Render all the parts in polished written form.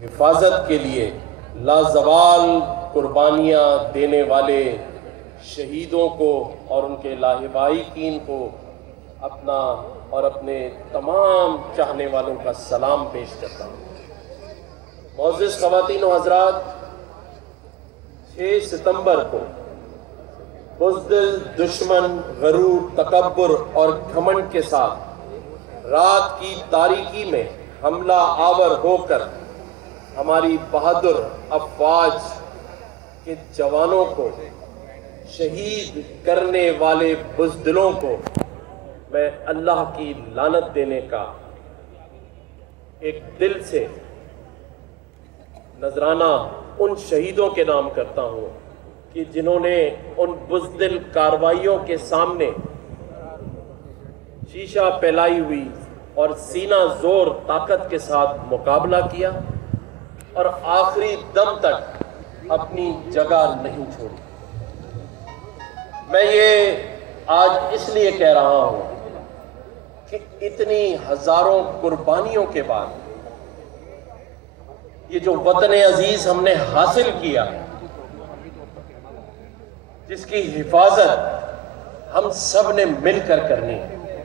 حفاظت کے لیے لازوال قربانیاں دینے والے شہیدوں کو اور ان کے لاحقین کو اپنا اور اپنے تمام چاہنے والوں کا سلام پیش کرتا ہوں۔ معزز خواتین و حضرات، 6 ستمبر کو بزدل دشمن غرور، تکبر اور گھمنڈ کے ساتھ رات کی تاریکی میں حملہ آور ہو کر ہماری بہادر افواج کے جوانوں کو شہید کرنے والے بزدلوں کو میں اللہ کی لعنت دینے کا ایک دل سے نذرانہ ان شہیدوں کے نام کرتا ہوں کہ جنہوں نے ان بزدل کارروائیوں کے سامنے شیشہ پھیلائی ہوئی اور سینہ زور طاقت کے ساتھ مقابلہ کیا اور آخری دم تک اپنی جگہ نہیں چھوڑی۔ میں یہ آج اس لیے کہہ رہا ہوں کہ اتنی ہزاروں قربانیوں کے بعد یہ جو وطن عزیز ہم نے حاصل کیا، جس کی حفاظت ہم سب نے مل کر کرنی ہے،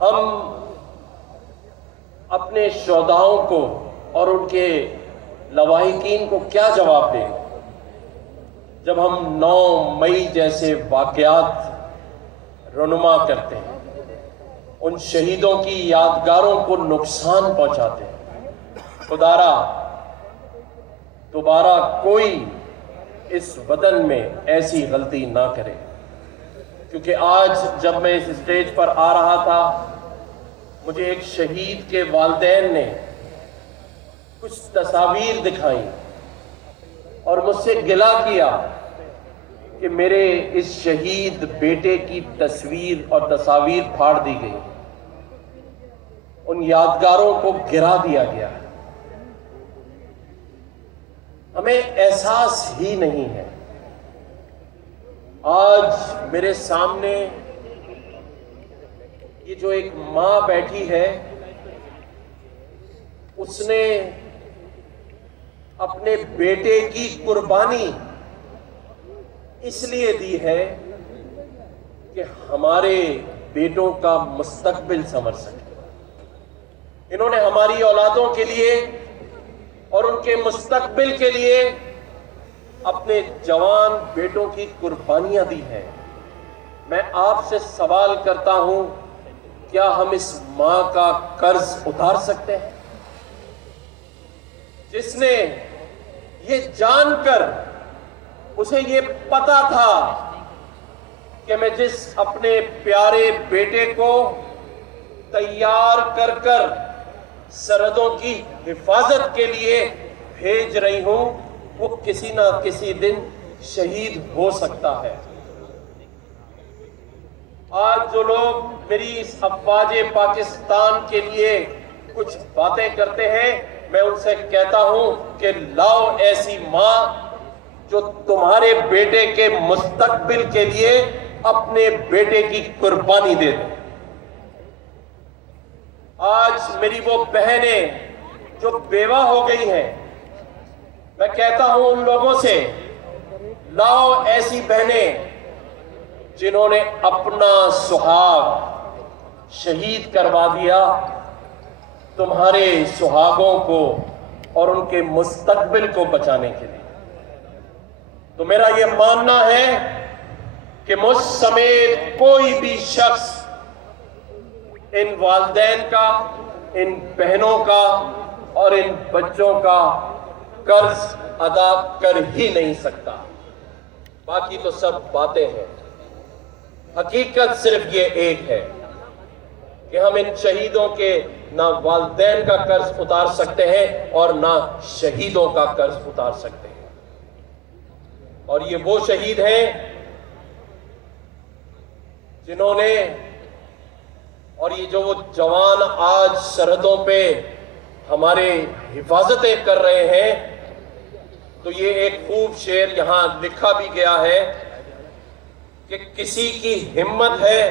ہم اپنے شہداؤں کو اور ان کے لواحقین کو کیا جواب دیں جب ہم 9 مئی جیسے واقعات رونما کرتے ہیں، ان شہیدوں کی یادگاروں کو نقصان پہنچاتے ہیں۔ خدارا دوبارہ کوئی اس وطن میں ایسی غلطی نہ کرے، کیونکہ آج جب میں اس اسٹیج پر آ رہا تھا، مجھے ایک شہید کے والدین نے کچھ تصاویر دکھائیں اور مجھ سے گلہ کیا کہ میرے اس شہید بیٹے کی تصویر اور تصاویر پھاڑ دی گئی، ان یادگاروں کو گرا دیا گیا۔ ہمیں احساس ہی نہیں ہے۔ آج میرے سامنے یہ جو ایک ماں بیٹھی ہے، اس نے اپنے بیٹے کی قربانی اس لیے دی ہے کہ ہمارے بیٹوں کا مستقبل سنور سکے۔ انہوں نے ہماری اولادوں کے لیے اور ان کے مستقبل کے لیے اپنے جوان بیٹوں کی قربانیاں دی ہیں۔ میں آپ سے سوال کرتا ہوں، کیا ہم اس ماں کا قرض اتار سکتے ہیں؟ جس نے یہ جان کر، اسے یہ پتا تھا کہ میں جس اپنے پیارے بیٹے کو تیار کر کر سرحدوں کی حفاظت کے لیے بھیج رہی ہوں، وہ کسی نہ کسی دن شہید ہو سکتا ہے۔ آج جو لوگ میری اس افواج پاکستان کے لیے کچھ باتیں کرتے ہیں، میں ان سے کہتا ہوں کہ لاؤ ایسی ماں جو تمہارے بیٹے کے مستقبل کے لیے اپنے بیٹے کی قربانی دے دے۔ آج میری وہ بہنیں جو بیوہ ہو گئی ہیں، میں کہتا ہوں ان لوگوں سے، لاؤ ایسی بہنیں جنہوں نے اپنا سہاگ شہید کروا دیا تمہارے سہاگوں کو اور ان کے مستقبل کو بچانے کے لیے۔ تو میرا یہ ماننا ہے کہ مجھ سمیت کوئی بھی شخص ان والدین کا، ان بہنوں کا اور ان بچوں کا قرض ادا کر ہی نہیں سکتا۔ باقی تو سب باتیں ہیں، حقیقت صرف یہ ایک ہے کہ ہم ان شہیدوں کے نہ والدین کا قرض اتار سکتے ہیں اور نہ شہیدوں کا قرض اتار سکتے ہیں۔ اور یہ وہ شہید ہیں جنہوں نے، اور یہ جو وہ جوان آج سرحدوں پہ ہمارے حفاظتیں کر رہے ہیں، تو یہ ایک خوب شعر یہاں لکھا بھی گیا ہے کہ کسی کی ہمت ہے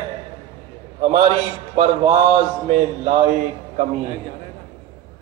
ہماری پرواز میں لائے کمی،